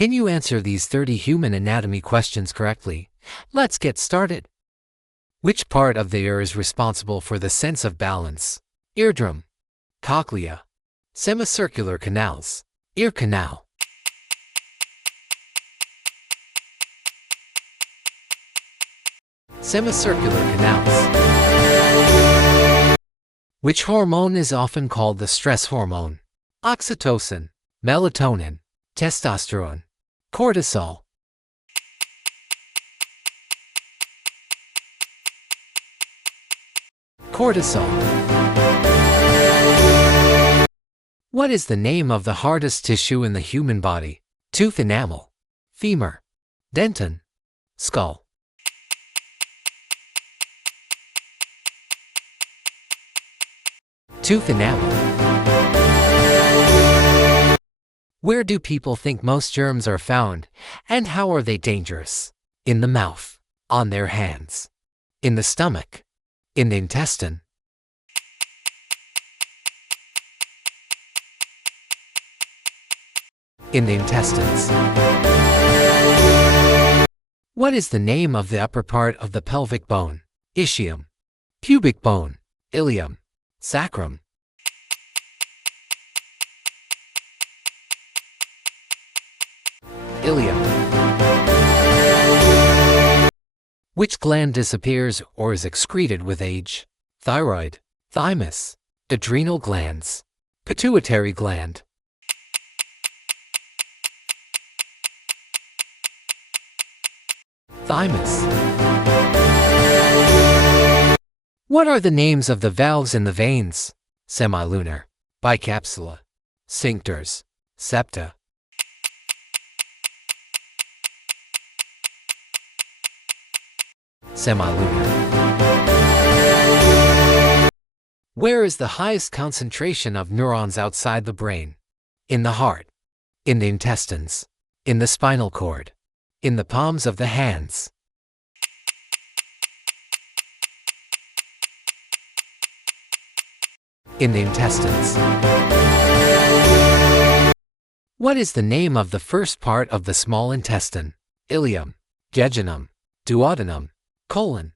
Can you answer these 30 human anatomy questions correctly? Let's get started. Which part of the ear is responsible for the sense of balance? Eardrum, cochlea, semicircular canals, ear canal. Semicircular canals. Which hormone is often called the stress hormone? Oxytocin, melatonin, testosterone, cortisol. Cortisol. What is the name of the hardest tissue in the human body? Tooth enamel, femur, dentin, skull. Tooth enamel. Where do people think most germs are found, and how are they dangerous? In the mouth, on their hands, in the stomach, in the intestine. In the intestines. What is the name of the upper part of the pelvic bone? Ischium, pubic bone, ilium, sacrum. Ilium. Which gland disappears or is excreted with age? Thyroid, thymus, adrenal glands, pituitary gland. Thymus. What are the names of the valves in the veins? Semilunar, bicapsula, sphincters, septa. Semilunar. Where is the highest concentration of neurons outside the brain? In the heart, in the intestines, in the spinal cord, in the palms of the hands. In the intestines. What is the name of the first part of the small intestine? Ileum, jejunum, duodenum, colon.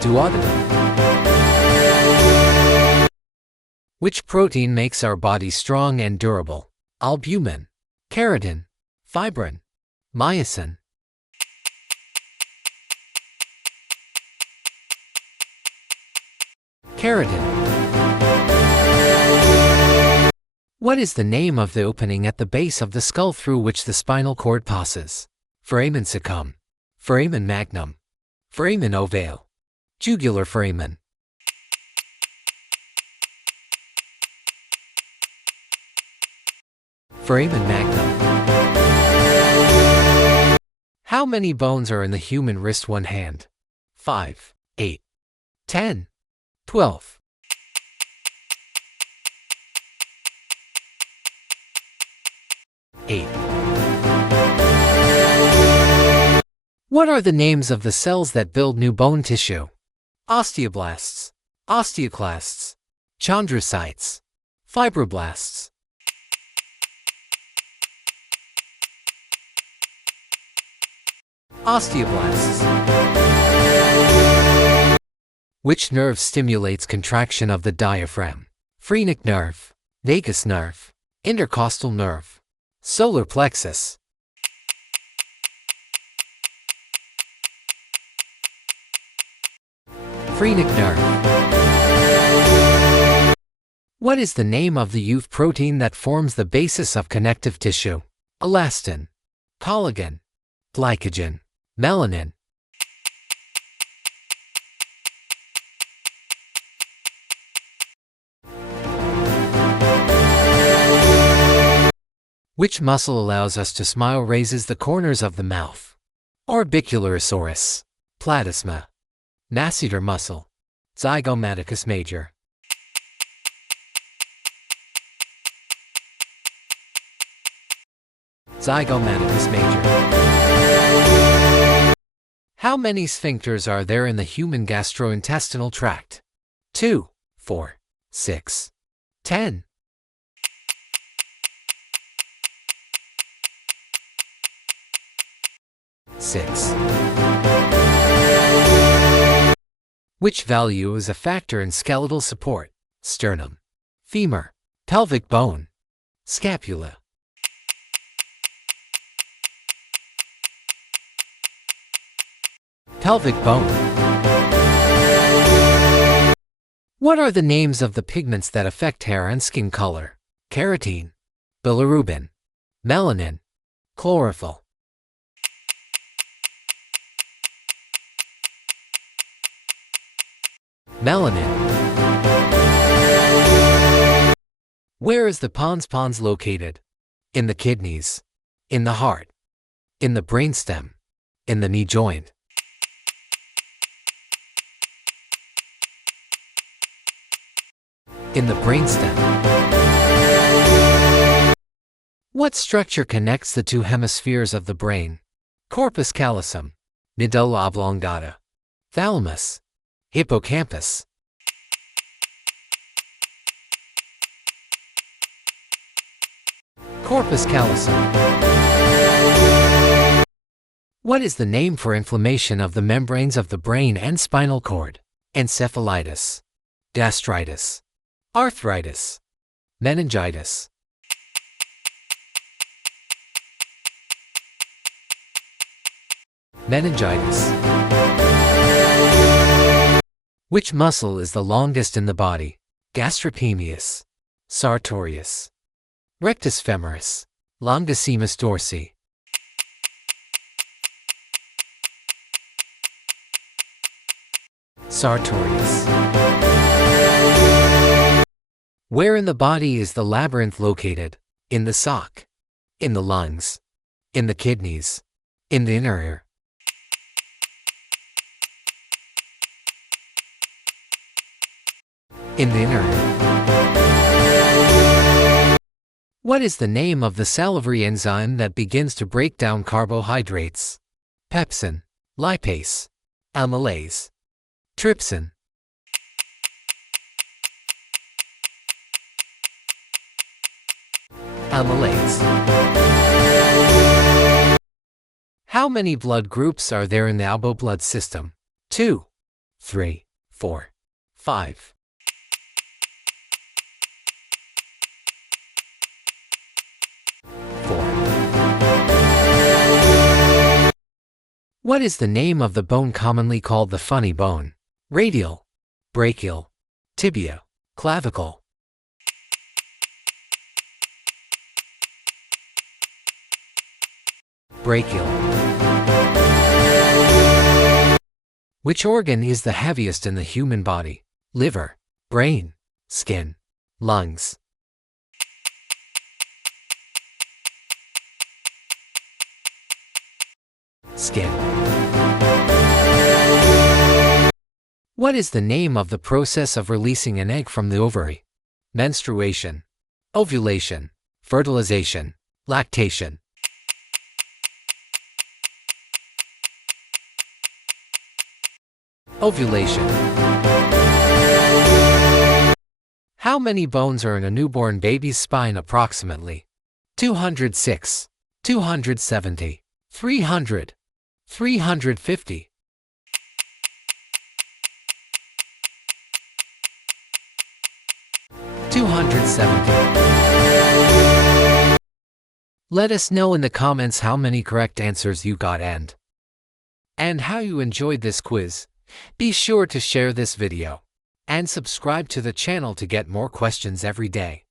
Duodenum. Which protein makes our body strong and durable? Albumin, keratin, fibrin, myosin. Keratin. What is the name of the opening at the base of the skull through which the spinal cord passes? Foramen caecum, foramen magnum, foramen ovale, jugular foramen. Foramen magnum. How many bones are in the human wrist one hand? 5, 8, 10, 12. 8. What are the names of the cells that build new bone tissue? Osteoblasts, osteoclasts, chondrocytes, fibroblasts. Osteoblasts. Which nerve stimulates contraction of the diaphragm? Phrenic nerve, vagus nerve, intercostal nerve, solar plexus. Phrenic nerve. What is the name of the youth protein that forms the basis of connective tissue? Elastin, collagen, glycogen, melanin. Which muscle allows us to smile raises the corners of the mouth? Orbicularosaurus, platysma, masseter muscle, zygomaticus major. Zygomaticus major. How many sphincters are there in the human gastrointestinal tract? 2, 4, 6, 10. 6. Which value is a factor in skeletal support? Sternum, femur, pelvic bone, scapula. Pelvic bone. What are the names of the pigments that affect hair and skin color? Keratin, bilirubin, melanin, chlorophyll. Melanin. Where is the pons located? In the kidneys, in the heart, in the brainstem, in the knee joint. In the brainstem. What structure connects the two hemispheres of the brain? Corpus callosum, medulla oblongata, thalamus, hippocampus. Corpus callosum. What is the name for inflammation of the membranes of the brain and spinal cord? Encephalitis, gastritis, arthritis, meningitis. Meningitis. Which muscle is the longest in the body? Gastrocnemius, sartorius, rectus femoris, longissimus dorsi. Sartorius. Where in the body is the labyrinth located? In the sock, in the lungs, in the kidneys, in the inner ear. In the inner ear. What is the name of the salivary enzyme that begins to break down carbohydrates? Pepsin, lipase, amylase, trypsin. Amylase. How many blood groups are there in the Albo blood system? 2, 3, 4, 5. 4. What is the name of the bone commonly called the funny bone? Radial, brachial, tibia, clavicle. Brachial. Which organ is the heaviest in the human body? Liver, brain, skin, lungs. Skin. What is the name of the process of releasing an egg from the ovary? Menstruation, ovulation, fertilization, lactation. Ovulation. How many bones are in a newborn baby's spine approximately? 206, 270, 300, 350. 270. Let us know in the comments how many correct answers you got and how you enjoyed this quiz. Be sure to share this video and subscribe to the channel to get more questions every day.